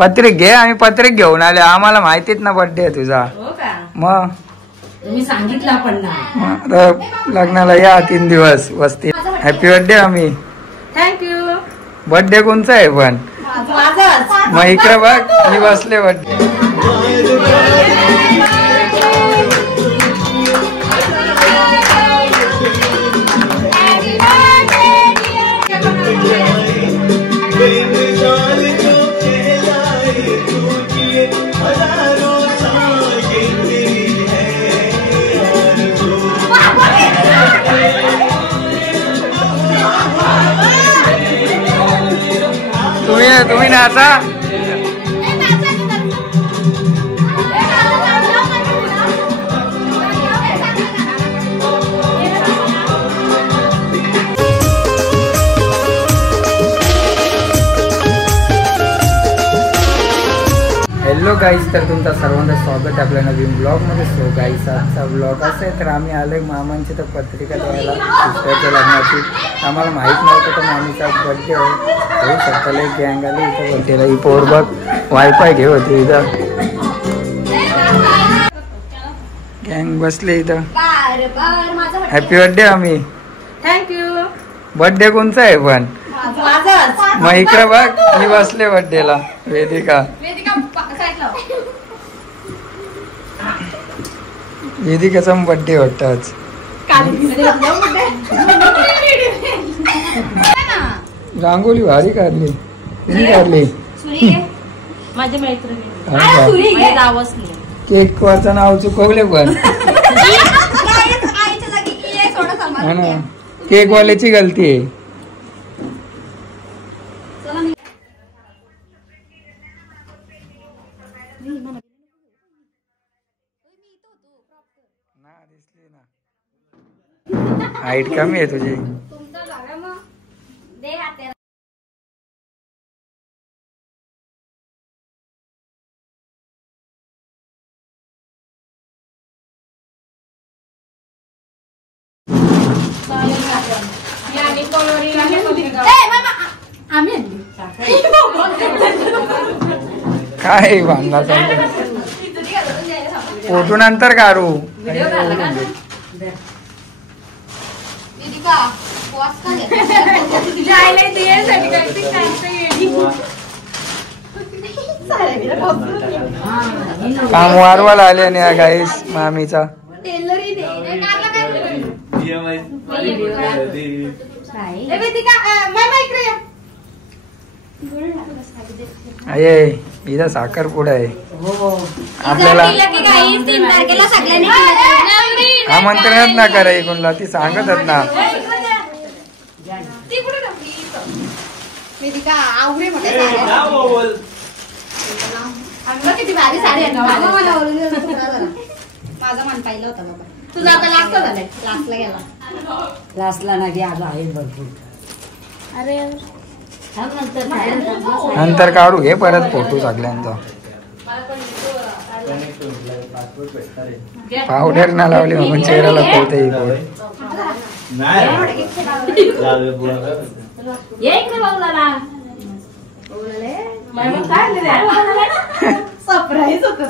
पत्रिक घे, आम्ही पत्रिक घेऊन आले, आम्हाला माहितीच ना बर्थडे आहे तुझा. मग तुम्ही सांगितलं पण ना. लग्नाला या 3 दिवस वस्ती. हॅपी बर्थडे आम्ही. थँक्यू. बर्थडे कोणचा आहे पण? मग इकडे बघ, मी बसले बर्थडे. तुम्ही नाचा. हॅलो गाईज, तर तुमचं सर्वांचं स्वागत आहे आपल्या नवीन ब्लॉगमध्ये. सो गाईज, आजचा ब्लॉग असा आहे तर आम्ही आलो आहे मामांची तर पत्रिका द्यायला सिस्टरच्या लग्नाची. आम्हाला माहीत नव्हतं तर मामीचा बर्थडे होऊ शकता. एक गँग आली इथं बर्थडेला. ही पोर बघ वायफाय घे होती इथं. गँग बसले इथं. हॅपी बर्थडे आम्ही. थँक्यू. बर्थडे कोणचा आहे पण? मग इकडे बघ, मी बसले बर्थडेला. वेदिका वेदिकाचा बर्थडे वाटतं आज. रांगोली भारी काढली. कुणी काढली? माझ्या मैत्रिणी. केक वरचं नाव चुकवले पण. केक वाल्याची गलती आहे. हाईट कमी आहे तुझी. काय भांडणा चालू. फोटो नंतर काढू. काम वारवाला आले आणि गाईस मामीचा. अये इथं साखरपुडा आहे. आपल्याला आमंत्रणच ना करा कोणला. ती सांगतच ना. किती भारी साडी आहे. माझा मन पाहिलं होतं बाबा. तुझा आता लास्ट झालाय. लास्टला गेला. लास्टला नाही आला आहे भरपूर. अरे नंतर काढू घे परत फोटो सगळ्यांचा. पावडर ना लावली म्हणून चेहऱ्याला पोहते. सरप्राईज होत.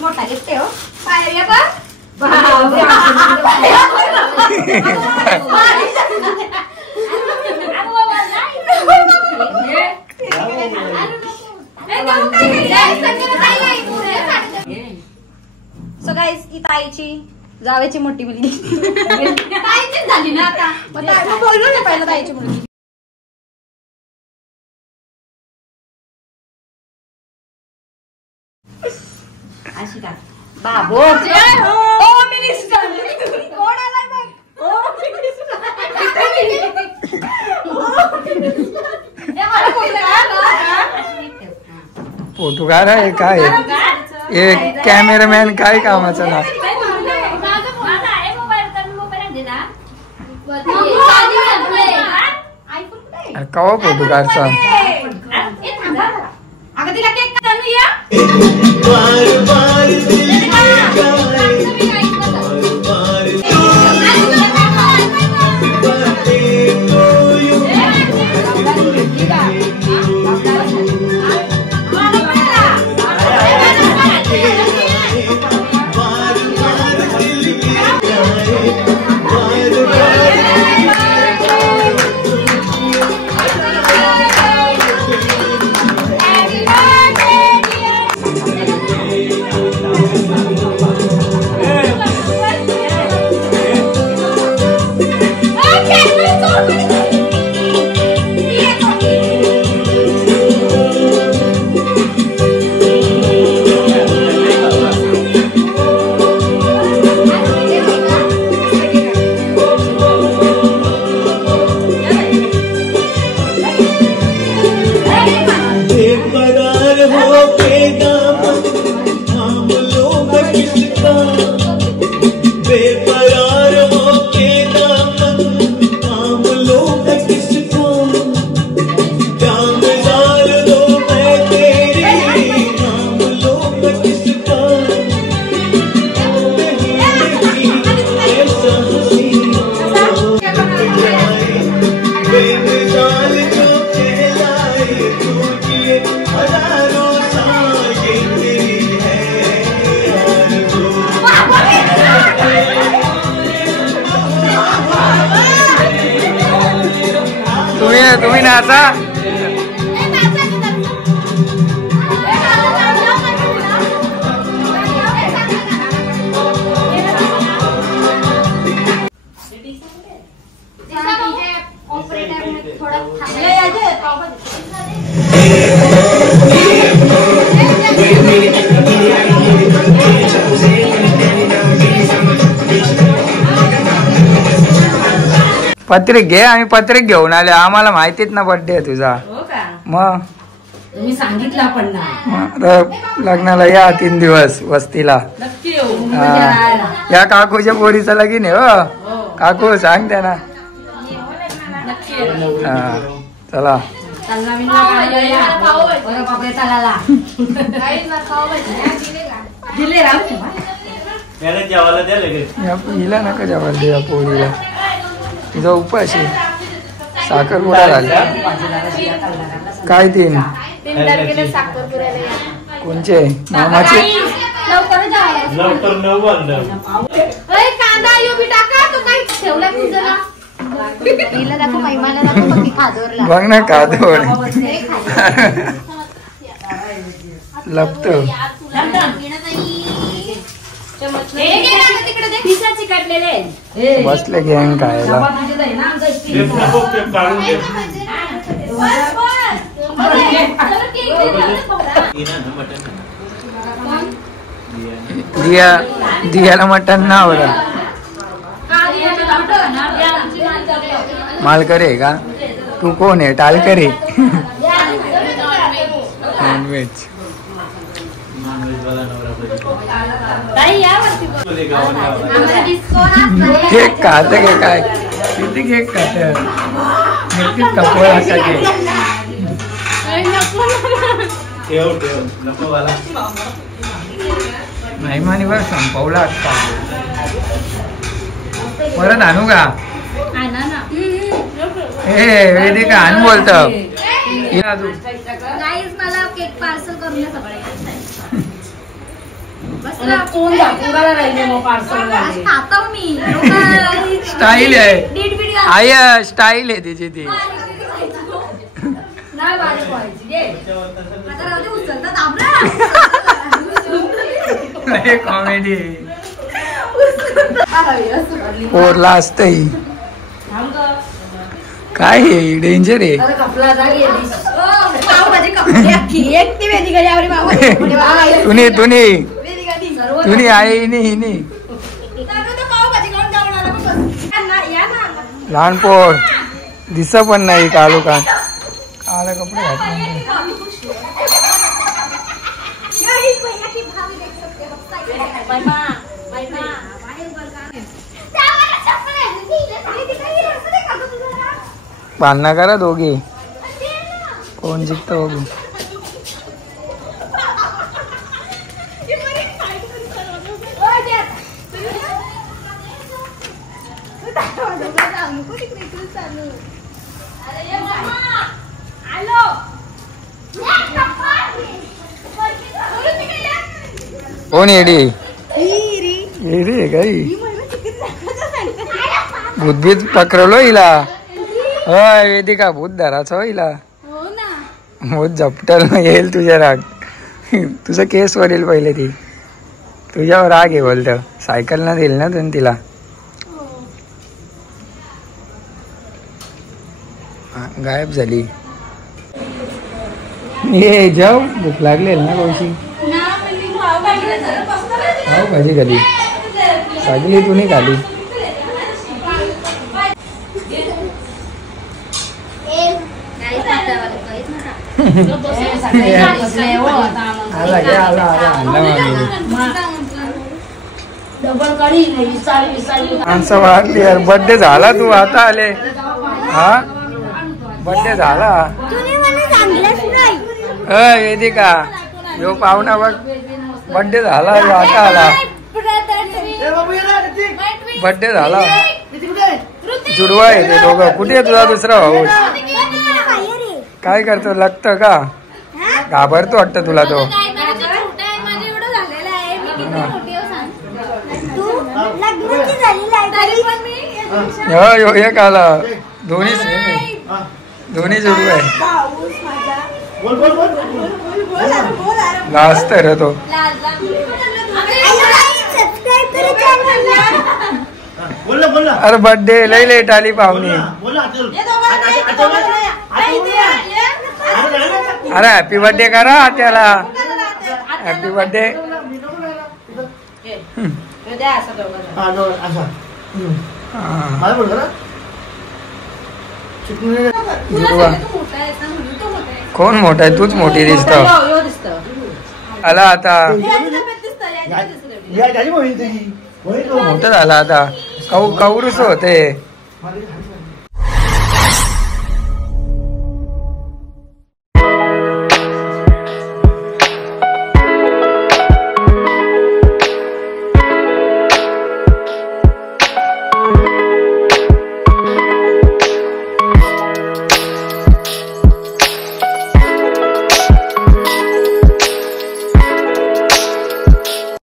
मोठा गिफ्ट आहे. सो गाईस, ही ताईची जावेची मोठी मुलगी ताईचीच झाली ना आता. बोललो ना पहिला ताईची मुलगी. अशी का बाबो. फोटो काढ आहे काय. कॅमेरामॅन काय कामाचा ना. कवा फोटो काढचा. अगं तिला केक आणूया. तुम्ही नाचा. पत्रिक घे. आम्ही पत्रिक घेऊन आले. आम्हाला माहितीच ना बर्थडे आहे तुझा. मग तुम्ही सांगितलं पण ना. लग्नाला या 3 दिवस वस्तीला. या काकूच्या पोरीचं लगीन आहे. हो काकू सांग त्यांना. चला हिला नका जेवायला द्या पोरीला. तिचा उपास आहे. साखरपुडा झाला. काय 3 कोणचे मामाचे. बघ ना कादोड लपत. बसले गँग खायला. दियाला मटण ना आवडत. मालकरी आहे का तू? कोण आहे? टालकरी. नॉनव्हेज. केक खात के काय? किती केक खात? नक्कीच कपडा केक. नाही मानी बरं संपवला आता. परत आणू का? ए वेदिका आण बोलत. मला केक पार्सल करून द्या सगळे. स्टाईल आहे. आय स्टाईल आहे त्याची ती. कॉमेडी पोरला असतही. काय हे डेंजर आहे. तुनी आहे हिनी लहान पोर दिस पण नाही. कालू का काळे कपडे घातले. भांडणं करा दोघी. कोण जिंकत बघू. कोण येडी येडी आहे काही भूतभीत पकडलो हिला होय वेदिका भूत धराच हो हिला भूत झपटल येईल तुझ्या राग तुझं केस वर येईल पहिले ती तुझ्यावर राग आहे बोलत सायकल न देईल ना तुम्ही तिला गायब झाली ये जाऊ भूक लागलेल ना कौशी हो भाजी खाली भाजी तू नाही खाली माणसं वाढली यार बर्थडे झाला तू आता आले हा बर्थडे झाला वेदिका यो पाहुणा बघ बर्थडे झाला आता आला बर्थडे झाला जुडवा आहे ते दोघं कुठे तुझा दुसरा भाऊ काय करतो लागतं का घाबरतो वाटतं तुला तो हो एक आला दोन्ही दोन्ही जुडू आहे लास्ट रे तो अरे बर्थडे लई लेट आली पाहुणी अरे हॅपी बर्थडे करा त्याला हॅपी बर्थडे कोण मोठा आहे तूच मोठी दिसत आला आता मोठं झाला आता कौरुस होते